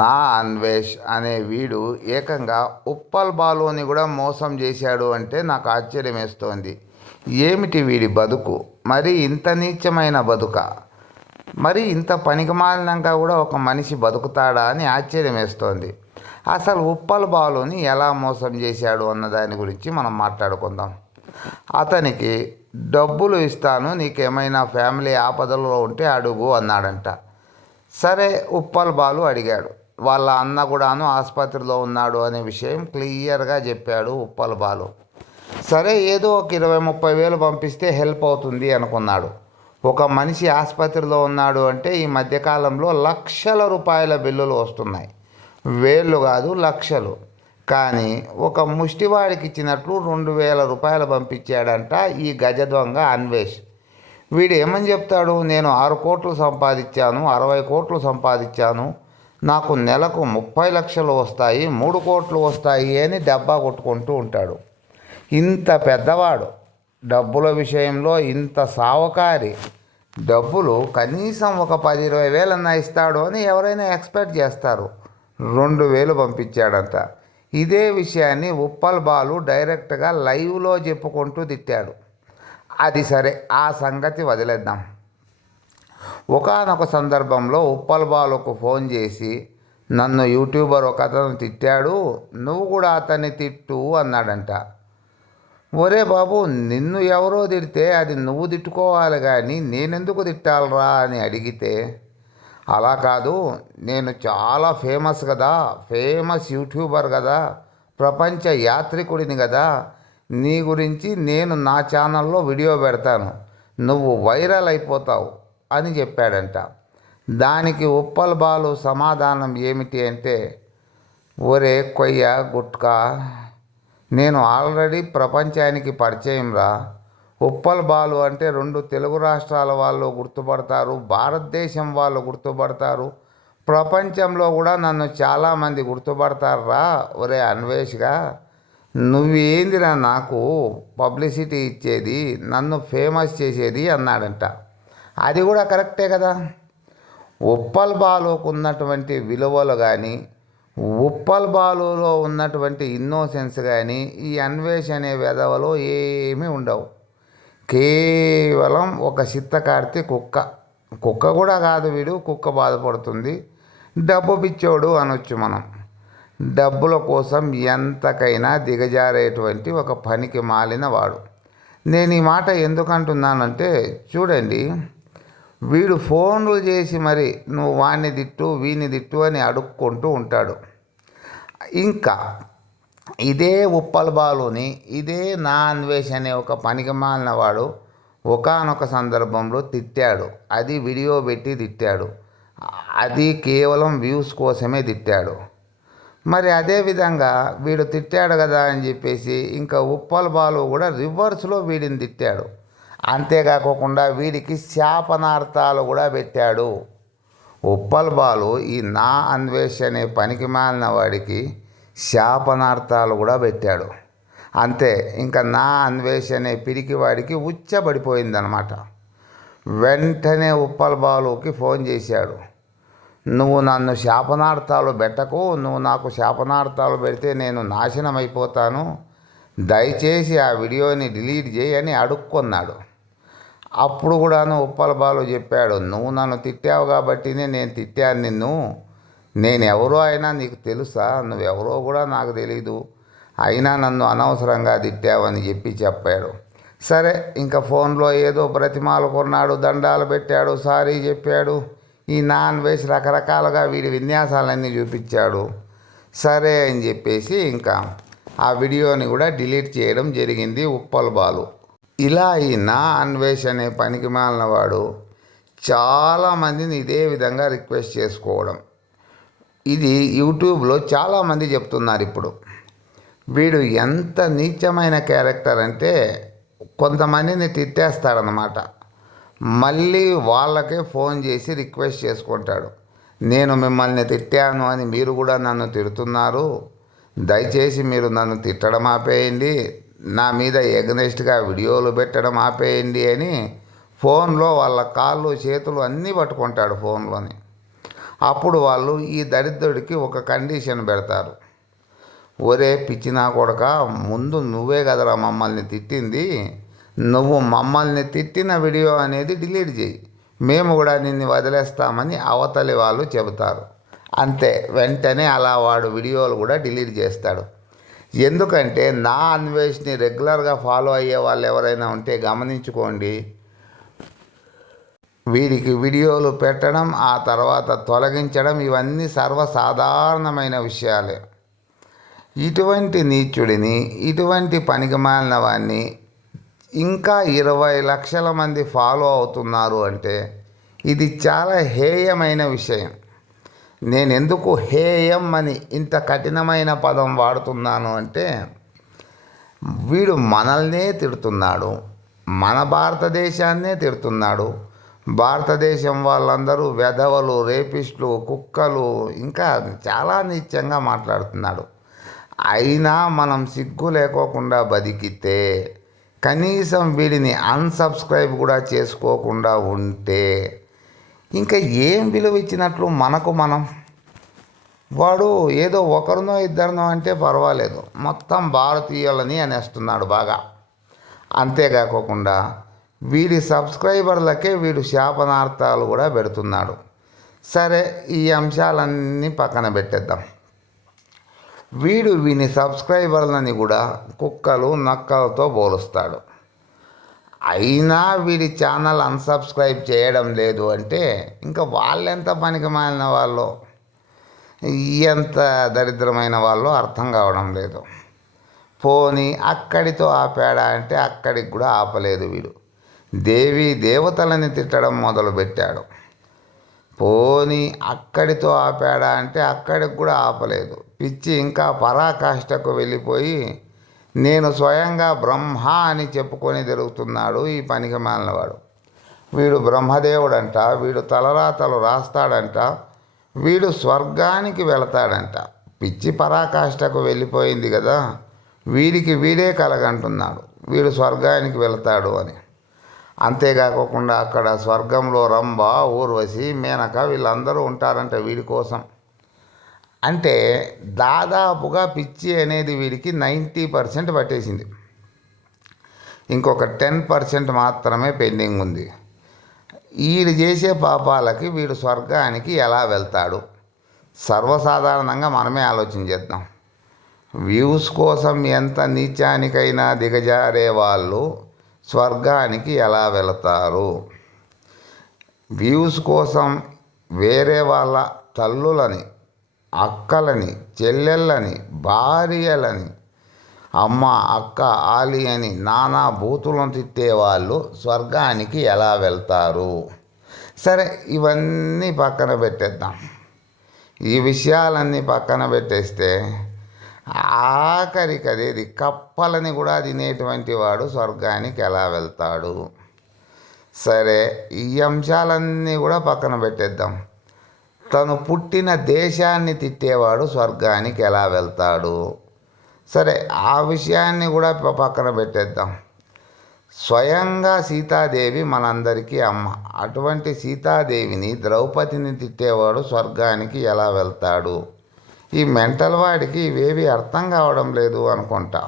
నా అన్వేష్ అనే వీడు ఏకంగా ఉప్పల్ బాలుని కూడా మోసం చేశాడు అంటే నాకు ఆశ్చర్యం వేస్తోంది. ఏమిటి వీడి బతుకు? మరి ఇంత నీచమైన బతుక? మరి ఇంత పనికిమాలినంగా కూడా ఒక మనిషి బతుకుతాడా అని ఆశ్చర్యం వేస్తోంది. అసలు ఉప్పల్ బాలుని ఎలా మోసం చేశాడు అన్న దాని గురించి మనం మాట్లాడుకుందాం. అతనికి డబ్బులు ఇస్తాను, నీకేమైనా ఫ్యామిలీ ఆపదలో ఉంటే అడుగు అన్నాడంట. సరే, ఉప్పల్ బాలు అడిగాడు. వాళ్ళ అన్న కూడాను ఆసుపత్రిలో ఉన్నాడు అనే విషయం క్లియర్గా చెప్పాడు ఉప్పల్ బాలు. సరే, ఏదో ఒక 20-30 వేలు పంపిస్తే హెల్ప్ అవుతుంది అనుకున్నాడు. ఒక మనిషి ఆసుపత్రిలో ఉన్నాడు అంటే ఈ మధ్యకాలంలో లక్షల రూపాయల బిల్లులు వస్తున్నాయి. వేళ్ళు కాదు, లక్షలు. కానీ ఒక ముష్టివాడికి ఇచ్చినట్లు 2000 రూపాయలు పంపించాడంట ఈ గజ దొంగ అన్వేష్. వీడు ఏమని చెప్తాడు? నేను 6 కోట్లు సంపాదించాను, 60 కోట్లు సంపాదించాను, నాకు నెలకు 30 లక్షలు వస్తాయి, 3 కోట్లు వస్తాయి అని డబ్బా కొట్టుకుంటూ ఉంటాడు. ఇంత పెద్దవాడు, డబ్బుల విషయంలో ఇంత సావకారి, డబ్బులు కనీసం ఒక 10-20 వేలన్నా ఇస్తాడు అని ఎవరైనా ఎక్స్పెక్ట్ చేస్తారు. 2000 పంపించాడంట. ఇదే విషయాన్ని ఉప్పల్ బాలు డైరెక్ట్గా లైవ్లో చెప్పుకుంటూ తిట్టాడు. అది సరే, ఆ సంగతి వదిలేద్దాం. ఒకానొక సందర్భంలో ఉప్పల్ బాలుకు ఫోన్ చేసి, నన్ను యూట్యూబర్ ఒక అతను తిట్టాడు, నువ్వు కూడా అతన్ని తిట్టు అన్నాడంట. ఒరే బాబు, నిన్ను ఎవరో తిడితే అది నువ్వు తిట్టుకోవాలి కానీ నేనెందుకు తిట్టాలరా అని అడిగితే, అలా కాదు, నేను చాలా ఫేమస్ కదా, ఫేమస్ యూట్యూబర్ కదా, ప్రపంచ యాత్రికుడిని కదా, నీ గురించి నేను నా ఛానల్లో వీడియో పెడతాను, నువ్వు వైరల్ అయిపోతావు అని చెప్పాడంట. దానికి ఉప్పల్ బాలు సమాధానం ఏమిటి అంటే, ఒరే కొయ్య గుట్కా, నేను ఆల్రెడీ ప్రపంచానికి పరిచయం రా. ఉప్పల్ బాలు అంటే 2 తెలుగు రాష్ట్రాల వాళ్ళు గుర్తుపడతారు, భారతదేశం వాళ్ళు గుర్తుపడతారు, ప్రపంచంలో కూడా నన్ను చాలామంది గుర్తుపడతారా. ఒరే అన్వేష్గా, నువ్వేందిరా నాకు పబ్లిసిటీ ఇచ్చేది, నన్ను ఫేమస్ చేసేది అన్నాడంట. అది కూడా కరెక్టే కదా. ఉప్పల్ బాలుకు ఉన్నటువంటి విలువలు కానీ, ఉప్పల్ బాలులో ఉన్నటువంటి ఇన్నోసెన్స్ కానీ ఈ అన్వేష్ అనే వెధవలో ఏమీ ఉండవు. కేవలం ఒక చిత్తకార్తె కుక్క. కుక్క కూడా కాదు వీడు, కుక్క బాధపడుతుంది. డబ్బు పిచ్చోడు అనొచ్చు మనం. డబ్బుల కోసం ఎంతకైనా దిగజారేటువంటి ఒక పనికి మాలిన వాడు. నేను ఈ మాట ఎందుకు అంటున్నానంటే, చూడండి, వీడు ఫోన్లు చేసి మరి నువ్వు వాణ్ణి తిట్టు వీణ్ణి తిట్టు అని అడుక్కుంటూ ఉంటాడు. ఇంకా ఇదే ఉప్పల్ బాలుని, ఇదే నా అన్వేష్ అనే ఒక పనికి మాలిన వాడు ఒకానొక సందర్భంలో తిట్టాడు. అది వీడియో పెట్టి తిట్టాడు. అది కేవలం వ్యూస్ కోసమే తిట్టాడు. మరి అదేవిధంగా వీడు తిట్టాడు కదా అని చెప్పేసి ఇంకా ఉప్పల్ బాలు కూడా రివర్స్లో వీడిని తిట్టాడు. అంతేకాకుండా వీడికి శాపనార్థాలు కూడా పెట్టాడు. ఉప్పల్ బాలు ఈ నా అన్వేష్ అనే పనికి మాలిన వాడికి శాపనార్థాలు కూడా పెట్టాడు. అంతే, ఇంకా నా అన్వేష్ అనే పిరికి వాడికి ఉచ్చబడిపోయిందనమాట. వెంటనే ఉప్పల్ బాలుకి ఫోన్ చేశాడు. నువ్వు నన్ను శాపనార్థాలు పెట్టకు, నువ్వు నాకు శాపనార్థాలు పెడితే నేను నాశనం అయిపోతాను, దయచేసి ఆ వీడియోని డిలీట్ చేయి అని అడుక్కున్నాడు. అప్పుడు కూడాను ఉప్పల్ బాలు చెప్పాడు, నువ్వు నన్ను తిట్టావు కాబట్టినే నేను తిట్టాను నిన్ను, నేనెవరో అయినా నీకు తెలుసా? నువ్వెవరో కూడా నాకు తెలీదు, అయినా నన్ను అనవసరంగా తిట్టావని చెప్పాడు. సరే, ఇంకా ఫోన్లో ఏదో బ్రతిమాలు కొన్నాడు, దండాలు పెట్టాడు, సారీ చెప్పాడు. ఈ నాన్ వెజ్ రకరకాలుగా వీడి విన్యాసాలన్నీ చూపించాడు. సరే అని చెప్పేసి ఇంకా ఆ వీడియోని కూడా డిలీట్ చేయడం జరిగింది ఉప్పల్ బాలు. ఇలా ఈ నా అన్వేష్ అనే పనికి మాలిన వాడు చాలామందిని ఇదే విధంగా రిక్వెస్ట్ చేసుకోవడం, ఇది యూట్యూబ్లో చాలామంది చెప్తున్నారు ఇప్పుడు. వీడు ఎంత నీచమైన క్యారెక్టర్ అంటే కొంతమందిని తిట్టేస్తాడనమాట, మళ్ళీ వాళ్ళకే ఫోన్ చేసి రిక్వెస్ట్ చేసుకుంటాడు, నేను మిమ్మల్ని తిట్టాను అని మీరు కూడా నన్ను తిడుతున్నారు, దయచేసి మీరు నన్ను తిట్టడం ఆపేయండి, నా మీద ఎగనెస్ట్గా వీడియోలు పెట్టడం ఆపేయండి అని ఫోన్లో వాళ్ళ కాళ్ళు చేతులు అన్నీ పట్టుకుంటాడు ఫోన్లోని. అప్పుడు వాళ్ళు ఈ దరిద్రుడికి ఒక కండిషన్ పెడతారు. ఒరే పిచ్చినా కొడక, ముందు నువ్వే కదరా మమ్మల్ని తిట్టింది, నువ్వు మమ్మల్ని తిట్టిన వీడియో అనేది డిలీట్ చేయి, మేము కూడా నిన్ను వదిలేస్తామని అవతలి వాళ్ళు చెబుతారు. అంతే, వెంటనే అలా వాడు వీడియోలు కూడా డిలీట్ చేస్తాడు. ఎందుకంటే నా అన్వేష్ని రెగ్యులర్గా ఫాలో అయ్యే వాళ్ళు ఎవరైనా ఉంటే గమనించుకోండి. వీడికి వీడియోలు పెట్టడం, ఆ తర్వాత తొలగించడం ఇవన్నీ సర్వసాధారణమైన విషయాలే. ఇటువంటి నీచుడిని, ఇటువంటి పనికిమాలిన వాడిని ఇంకా 20 లక్షల మంది ఫాలో అవుతున్నారు అంటే ఇది చాలా హేయమైన విషయం. నేను ఎందుకు హేయం అని ఇంత కఠినమైన పదం వాడుతున్నాను అంటే, వీడు మనల్నే తిడుతున్నాడు, మన భారతదేశాన్నే తిడుతున్నాడు. భారతదేశం వాళ్ళందరూ వెధవలు, రేపిస్టులు, కుక్కలు, ఇంకా చాలా నీచంగా మాట్లాడుతున్నాడు. అయినా మనం సిగ్గు లేకోకుండా బతికితే, కనీసం వీడిని అన్సబ్స్క్రైబ్ కూడా చేసుకోకుండా ఉంటే ఇంకా ఏం విలువ ఇచ్చినట్లు మనకు మనం. వాడు ఏదో ఒకరినో ఇద్దరినో అంటే పర్వాలేదు, మొత్తం భారతీయులని అనేస్తున్నాడు బాగా. అంతేకాకుండా వీడి సబ్స్క్రైబర్లకే వీడు శాపనార్థాలు కూడా పెడుతున్నాడు. సరే, ఈ అంశాలన్నీ పక్కన పెట్టేద్దాం. వీని సబ్స్క్రైబర్లని కూడా కుక్కలు, నక్కలతో పోలుస్తాడు. అయినా వీడి ఛానల్ అన్సబ్స్క్రైబ్ చేయడం లేదు అంటే ఇంకా వాళ్ళెంత పనికి మాలిన వాళ్ళు, ఎంత దరిద్రమైన వాళ్ళు అర్థం కావడం లేదు. పోనీ అక్కడితో ఆపాడా అంటే అక్కడికి కూడా ఆపలేదు. వీడు దేవీ దేవతలని తిట్టడం మొదలుపెట్టాడు. పోనీ అక్కడితో ఆపాడా అంటే అక్కడికి కూడా ఆపలేదు. పిచ్చి ఇంకా పరాకాష్ఠకు వెళ్ళిపోయి నేను స్వయంగా బ్రహ్మ అని చెప్పుకొని తిరుగుతున్నాడు ఈ పనికి మాలినవాడు. వీడు బ్రహ్మదేవుడంట, వీడు తలరాతలు రాస్తాడంట, వీడు స్వర్గానికి వెళతాడంట. పిచ్చి పరాకాష్ఠకు వెళ్ళిపోయింది కదా, వీడికి వీడే కలగంటున్నాడు వీడు స్వర్గానికి వెళతాడు అని. అంతేకాకుండా అక్కడ స్వర్గంలో రంభ, ఊర్వశి, మేనక వీళ్ళందరూ ఉంటారంట వీడి కోసం. అంటే దాదాపుగా పిచ్చి అనేది వీడికి 90% పట్టేసింది. ఇంకొక 10% మాత్రమే పెండింగ్ ఉంది. వీడు చేసే పాపాలకి వీడు స్వర్గానికి ఎలా వెళ్తాడు? సర్వసాధారణంగా మనమే ఆలోచన చేద్దాం. వ్యూస్ కోసం ఎంత నీచానికైనా దిగజారే వాళ్ళు స్వర్గానికి ఎలా వెళతారు? వ్యూస్ కోసం వేరే వాళ్ళ తల్లులని, అక్కలని, చెల్లెళ్ళని, భార్యలని, అమ్మ, అక్క, ఆలి అని నానా బూతులను తిట్టేవాళ్ళు స్వర్గానికి ఎలా వెళ్తారు? సరే, ఇవన్నీ పక్కన పెట్టేద్దాం. ఈ విషయాలన్నీ పక్కన పెట్టేస్తే ఆఖరికదేది కప్పలని కూడా తినేటువంటి వాడు స్వర్గానికి ఎలా వెళ్తాడు? సరే, ఈ అంశాలన్నీ కూడా పక్కన పెట్టేద్దాం. తను పుట్టిన దేశాన్ని తిట్టేవాడు స్వర్గానికి ఎలా వెళ్తాడు? సరే, ఆ విషయాన్ని కూడా పక్కన పెట్టేద్దాం. స్వయంగా సీతాదేవి మనందరికీ అమ్మ. అటువంటి సీతాదేవిని, ద్రౌపదిని తిట్టేవాడు స్వర్గానికి ఎలా వెళ్తాడు? ఈ మెంటల్ వాడికి ఇవేవి అర్థం కావడం లేదు అనుకుంటా.